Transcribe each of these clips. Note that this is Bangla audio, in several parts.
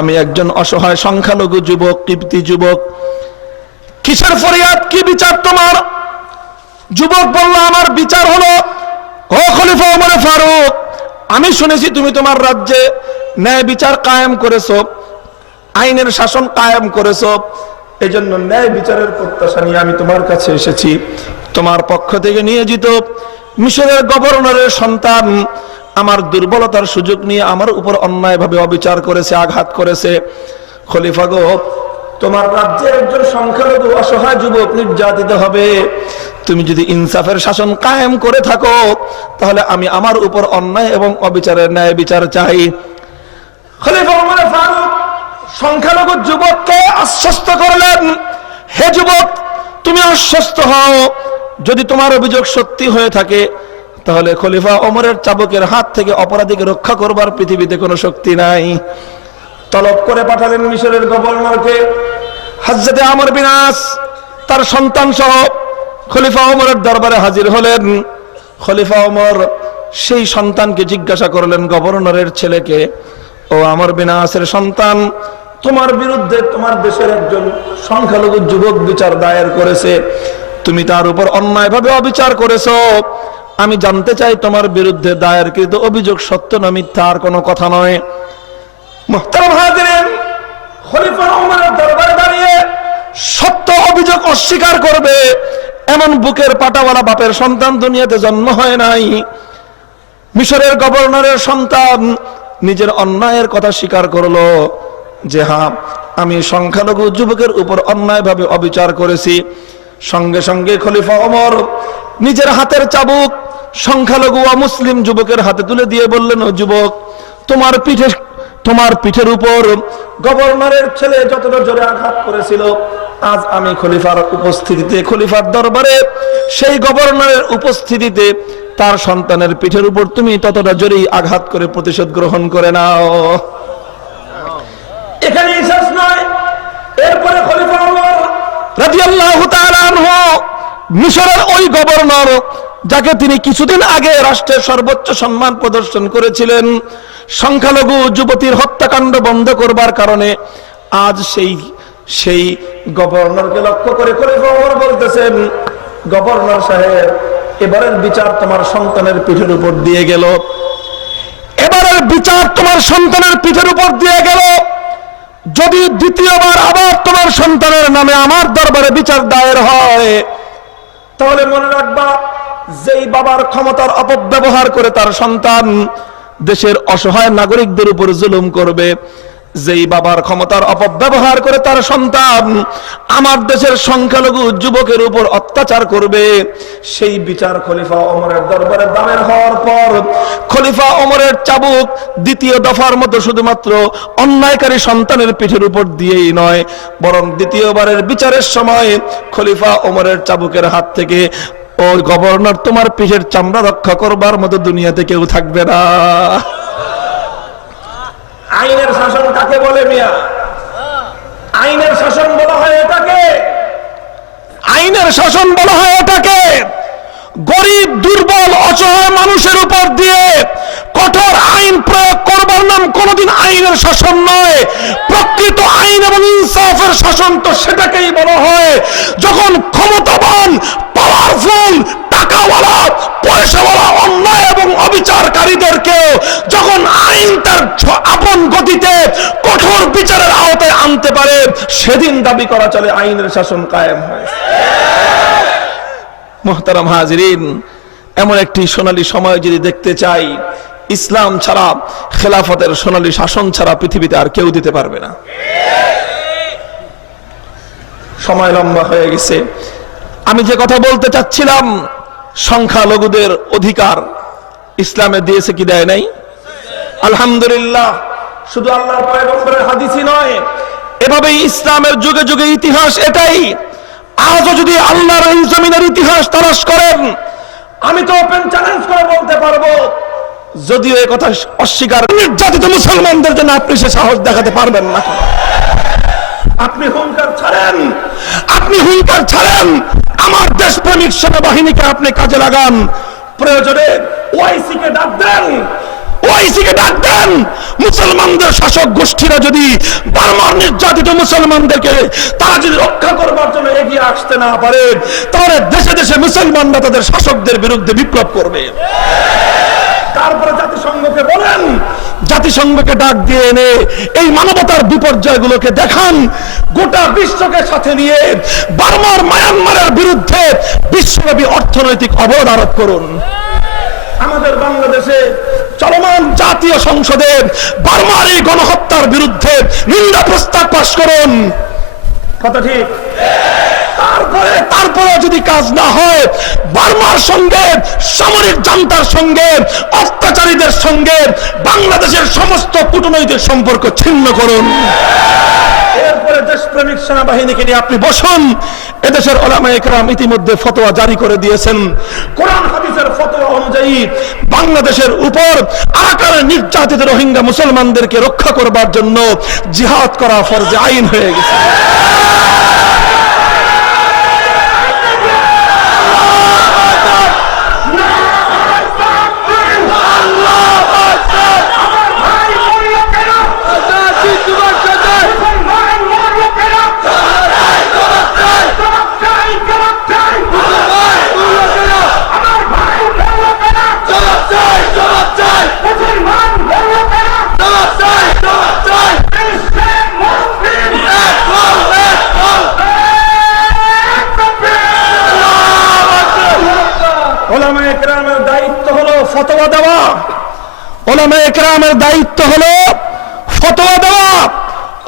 আমি একজন অসহায় সংখ্যালঘু যুবক, কৃতি যুবক। কিসের ফরিয়াদ, কি বিচার তোমার? যুবক বলল, আমার বিচার হলো, ও খলিফা ওমর ফারুক, আমি শুনেছি তুমি তোমার রাজ্যে ন্যায় বিচার কায়েম করেছো, আইনের শাসন কায়েম করেছো, এজন্য ন্যায় বিচারের প্রত্যাশা নিয়ে আমি তোমার কাছে এসেছি। তোমার পক্ষ থেকে নিয়োজিত মিশরের গভর্নরের সন্তান আমার দুর্বলতার সুযোগ নিয়ে আমার উপর অন্যায়ভাবে অবিচার করেছে, আঘাত করেছে। খলিফা গো, তোমার রাজ্যের একজন সংখ্যালঘু অসহায় যুবক নির্যাতিত হবে, তুমি যদি ইনসাফের শাসন কায়েম করে থাকো, তাহলে আমি আমার উপর অন্যায় এবং অবিচারের ন্যায় বিচার চাই। খলিফা ওমর ফারুক সংখ্যালঘু যুবককে আশ্বস্ত করলেন, হে যুবক, তুমি আশ্বস্ত হও, যদি তোমার অভিযোগ সত্যি হয়ে থাকে, তাহলে খলিফা ওমরের চাবুকের হাত থেকে অপরাধীকে রক্ষা করবার পৃথিবীতে কোনো শক্তি নাই। তলব করে পাঠালেন মিশরের গভর্নরকে। হযরতে আমর বিন আস তার সন্তান সহ খলিফা ওমরের দরবারে হাজির হলেন। খলিফা ওমর সেই সন্তানকে জিজ্ঞাসা করলেন, গভর্নরের ছেলেকে, ও আমর বিন আসের সন্তান, তোমার বিরুদ্ধে তোমার দেশের একজন সংখ্যালঘু যুবক বিচার দায়ের করেছে, তুমি তার উপর অন্যায়ভাবে অবিচার করেছো। আমি জানতে চাই তোমার বিরুদ্ধে দায়েরকৃত অভিযোগ সত্য না মিথ্যা, আর কোনো কথা নয়। মুহতারাম হাজিরিন, খলিফা ওমরের দরবারে দাঁড়িয়ে সত্য অভিযোগ অস্বীকার করবে এমন বুকের পাটাওয়ালা বাপের সন্তান দুনিয়াতে জন্ম হয় নাই। মিশরের গভর্নরের সন্তান নিজের অন্যায়ের কথা স্বীকার করলো যে হ্যাঁ, আমি সংখ্যালঘু যুবকের উপর অন্যায়ভাবে অবিচার করেছি। সঙ্গে সঙ্গে খলিফা ওমর নিজের হাতের চাবুক সংখ্যালঘু অমুসলিম যুবকের হাতে তুলে দিয়ে বললেন, ও যুবক, তোমার পিঠের উপর গভর্নরের ছেলে যতটা জোরে আঘাত করেছিল, আজ আমি খলিফার উপস্থিতিতে, খলিফার দরবারে সেই গভর্নরের উপস্থিতিতে তার সন্তানের পিঠের উপর তুমি ততটা জোরেই আঘাত করে প্রতিশোধ গ্রহণ করে নাও। এখানে শেষ নয়, এরপরে খলিফা ওমর রাদিয়াল্লাহু তাআলা আনহু মিশরের ওই গভর্নর, যাকে তিনি কিছুদিন আগে রাষ্ট্রের সর্বোচ্চ সম্মান প্রদর্শন করেছিলেন, সংখ্যালঘু যুবতীর হত্যাকাণ্ড বন্ধ করবার কারণে, আজ সেই গভর্নরকে লক্ষ্য করে খলিফা ওমর বলতেছেন, গভর্নর সাহেব, এবারের বিচার তোমার সন্তানের পিঠের উপর দিয়ে গেল, এবারের বিচার তোমার সন্তানের পিঠের উপর দিয়ে গেল। যদি দ্বিতীয়বার আবার তোমার সন্তানের নামে আমার দরবারে বিচার দায়ের হয়, তাহলে মনে রাখবা, যেই বাবার ক্ষমতার অপব্যবহার করে তার সন্তান দেশের অসহায় নাগরিকদের উপর জুলুম করবে, যেই বাবার ক্ষমতার অপব্যবহার করে তার সন্তান আমার দেশের সংখ্যালঘু যুবকের উপর অত্যাচার করবে, সেই বিচার খলিফা ওমরের দরবারে দায়ের হওয়ার পর খলিফা ওমরের চাবুক দ্বিতীয় দফার মতো শুধুমাত্র অন্যায়কারী সন্তানের পিঠের উপর দিয়েই নয়, বরং দ্বিতীয়বারের বিচারের সময় খলিফা ওমরের চাবুকের হাত থেকে ও গভর্নর, তোমার পিঠের চামড়া রক্ষা করবার মতো দুনিয়াতে কেউ থাকবে না। আইনের শাসন কাকে বলে মিয়া? আইনের শাসন বলা হয় এটাকে, আইনের শাসন বলা হয় এটাকে গরিব, দুর্বল, অসহায় মানুষের উপর দিয়ে কঠোর আইন প্রয়োগ করবার নাম কোনদিন আইনের শাসন নয়। প্রকৃত আইন এবং ইনসাফের শাসন তো সেটাকেই বলা হয় যখন ক্ষমতাবান, পাওয়ারফুল, টাকাওয়ালা, পয়সাওয়ালা অন্যায় এবং অবিচারকারীদেরকে যখন আইন তার আপন গতিতে কঠোর বিচারের আওতায় আনতে পারে, সেদিন দাবি করা চলে আইনের শাসন কায়েম হয়। মুহতারাম হাজিরিন, এমন একটি সোনালী সময় যদি দেখতে চাই, ইসলাম ছাড়া, খেলাফতের সোনালী শাসন ছাড়া পৃথিবীতে আর কেউ দিতে পারবে না। সময় লম্বা হয়ে গেছে। আমি যে কথা বলতে চাচ্ছিলাম, সংখ্যালঘুদের অধিকার ইসলামে দিয়েছে কি দেয় নাই? আলহামদুলিল্লাহ। শুধু আল্লাহর পয়গম্বরের হাদিসই নয়, এভাবেই ইসলামের যুগে যুগে ইতিহাস এটাই। আজও যদি আল্লাহর এই জমিনের ইতিহাস তালাশ করেন, আমি তো ওপেন চ্যালেঞ্জ করে বলতে পারবো, যদিও এই কথা অস্বীকার, নির্যাতিত মুসলমানদের জন্য আপনি সে সাহস দেখাতে পারবেন না। আপনি হুঙ্কার ছাড়েন, আপনি হুঙ্কার ছাড়েন, আমার দেশপ্রেমিক সেনাবাহিনীকে আপনি কাজে লাগান, প্রয়োজনে ওআইসি কে ডাক দেন, ওআইসি কে ডাক দেন, মুসলমানদের শাসক গোষ্ঠীরা যদি বারবার নির্যাতিত মুসলমানদেরকে তারা যদি রক্ষা করবার জন্য এগিয়ে আসতে না পারে, তাহলে দেশে দেশে মুসলমানরা তাদের শাসকদের বিরুদ্ধে বিপ্লব করবে। তারপরে জাতিসংঘকে বলেন, জাতিসংঘকে ডাক দিয়ে এনে এই মানবতার বিপর্যয়গুলোকে দেখান, গোটা বিশ্বকে সাথে নিয়ে বারবার মায়ানমারের বিরুদ্ধে বিশ্বব্যাপী অর্থনৈতিক অবরোধ আরোপ করুন। আমাদের বাংলাদেশে চলমান জাতীয় সংসদে বারবার এই গণহত্যার বিরুদ্ধে নিন্দা প্রস্তাব পাশ করুন। কথা ঠিক? তারপরে যদি কাজ না হয়, বার্মার সঙ্গে, সামরিক জান্তার সঙ্গে, অত্যাচারীদের সঙ্গে বাংলাদেশের সমস্ত কূটনৈতিক সম্পর্ক ছিন্ন করুন। এরপরে দেশপ্রেমিক সেনাবাহিনীকে নিয়ে আপনি বসুন। এদেশের উলামায়ে কেরাম ইতিমধ্যে ফতোয়া জারি করে দিয়েছেন। কোরআন হাদিসের ফতোয়া অনুযায়ী বাংলাদেশের উপর আরাকানে নির্যাতিত রোহিঙ্গা মুসলমানদেরকে রক্ষা করবার জন্য জিহাদ করা ফরজে আইন হয়ে গেছে। উলামায়ে কেরামের দায়িত্ব হলো ফতোয়া দেওয়া। উলামায়ে কেরামের দায়িত্ব হলো ফতোয়া দেওয়া।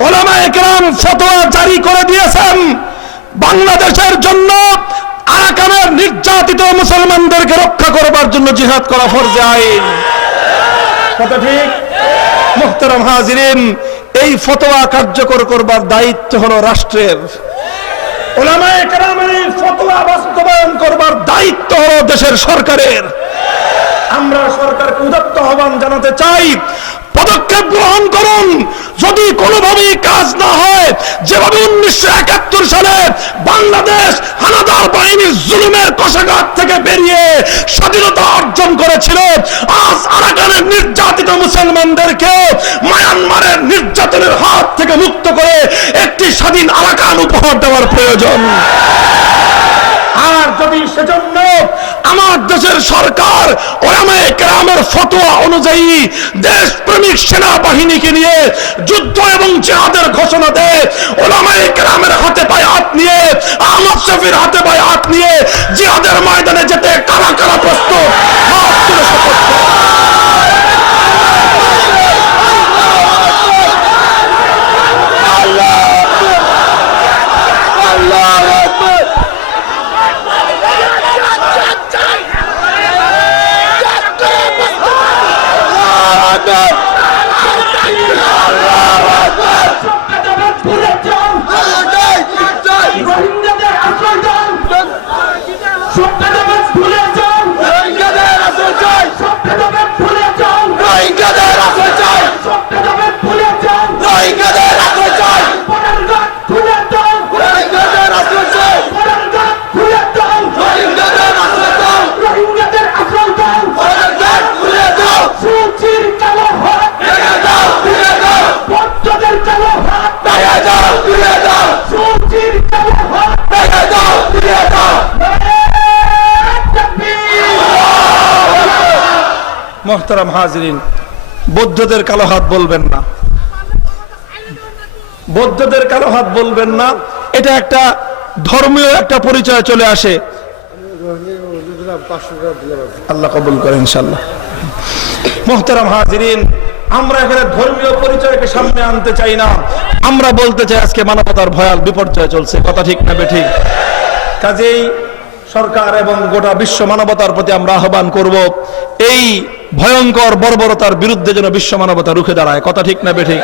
উলামায়ে কেরাম ফতোয়া জারি করে দিয়েছেন বাংলাদেশের জন্য আরাকানের নির্যাতিত মুসলমানদেরকে রক্ষা করবার জন্য জিহাদ করা ফরজে আইন। কথা ঠিক? মুহতারাম হাজিরিন, এই ফতোয়া কার্যকর করবার দায়িত্ব হলো রাষ্ট্রের। উলামায়ে কেরামের এই ফতোয়া বাস্তবায়ন করবার দায়িত্ব হলো দেশের সরকারের। আমরা সরকারকে উদাত্ত আহ্বান জানাতে চাই, পদক্ষেপ গ্রহণ করুন। যদি কোনোভাবেই কাজ না হয়, যেভাবে 1971 সালে বাংলাদেশ হানাদার বাহিনীর জুলুমের কষাঘাত থেকে বেরিয়ে স্বাধীনতা অর্জন করেছিল, আজ আরাকানের নির্যাতিত মুসলমানদেরকে মায়ানমারের নির্যাতনের হাত থেকে মুক্ত করে একটি স্বাধীন আরাকান উপহার দেওয়ার প্রয়োজন। আর যদি সেজন্য আমার দেশের সরকার উলামায়ে কেরামের ফতোয়া অনুযায়ী দেশপ্রেমিক সেনাবাহিনীকে নিয়ে যুদ্ধ এবং জিহাদের ঘোষণা দেয়, উলামায়ে কেরামের হাতে পায়ে হাত নিয়ে, আহমদ শফির হাতে পায়ে হাত নিয়ে জিহাদের ময়দানে যেতে কারা কারা প্রস্তুত? হাত তুলে শপথ করুন। মোহতারাম হাজিরিন, বৌদ্ধদের কালো হাত বলবেন না, বৌদ্ধদের কালো হাত বলবেন না। এটা একটা ধর্মীয় একটা পরিচয় চলে আসে। আল্লাহ কবুল করেন ইনশাআল্লাহ। মোহতারাম হাজিরিন, আমরা এখানে ধর্মীয় পরিচয়কে সামনে আনতে চাই না। আমরা বলতে চাই আজকে মানবতার ভয়াল বিপর্যয় চলছে। কথা ঠিক না বেঠিক? কাজেই সরকার এবং গোটা বিশ্ব মানবতার প্রতি আমরা আহ্বান করব, এই ভয়ঙ্কর বর্বরতার বিরুদ্ধে যেন বিশ্ব মানবতা রুখে দাঁড়ায়। কথা ঠিক না বেঠিক?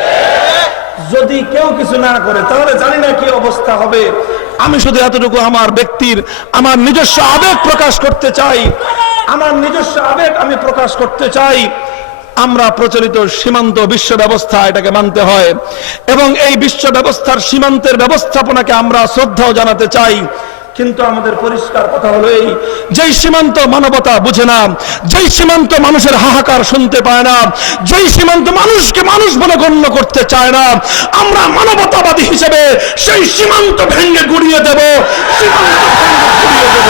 যদি কেউ কিছু না করে তাহলে জানি না কি অবস্থা হবে। আমি শুধু এতটুকু আমার ব্যক্তির, আমার নিজস্ব আবেগ প্রকাশ করতে চাই। আমার নিজস্ব আবেগ আমি প্রকাশ করতে চাই। আমরা প্রচলিত সীমান্ত বিশ্ব ব্যবস্থা, এটাকে মানতে হয় এবং এই বিশ্ব ব্যবস্থার সীমান্তের ব্যবস্থাপনাকে আমরা শ্রদ্ধাও জানাতে চাই। কিন্তু আমাদের পরিষ্কার কথা হলো এই, যেই সীমান্ত মানবতা বুঝে না, যেই সীমান্ত মানুষের হাহাকার শুনতে পায় না, যেই সীমান্ত মানুষকে মানুষ বলে গণ্য করতে চায় না, আমরা মানবতাবাদী হিসেবে সেই সীমান্ত ভেঙে গুড়িয়ে দেব, সীমান্ত ভেঙে গুড়িয়ে দেব।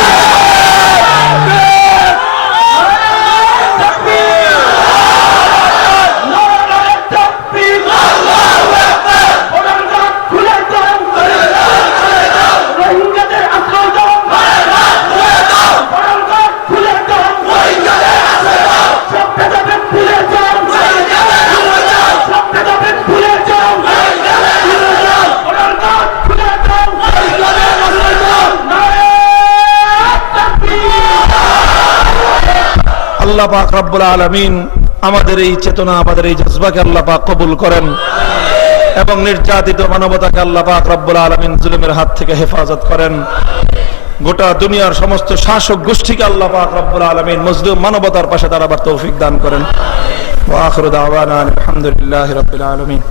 আল্লাহ পাক রব্বুল আলামিন আমাদের এই চেতনা, আমাদের এই জজবাকে আল্লাহ পাক কবুল করেন এবং নির্যাতিত মানবতাকে আল্লাহ পাক রব্বুল আলামিন জুলুমের হাত থেকে হেফাজত করেন। গোটা দুনিয়ার সমস্ত শাসক গোষ্ঠীকে আল্লাহ পাক রব্বুল আলামিন মজলুম মানবতার পাশে দাঁড়াবার তৌফিক দান করেন। ওয়া আখিরু দাওয়ানা আলহামদুলিল্লাহি রাব্বিল আলামিন।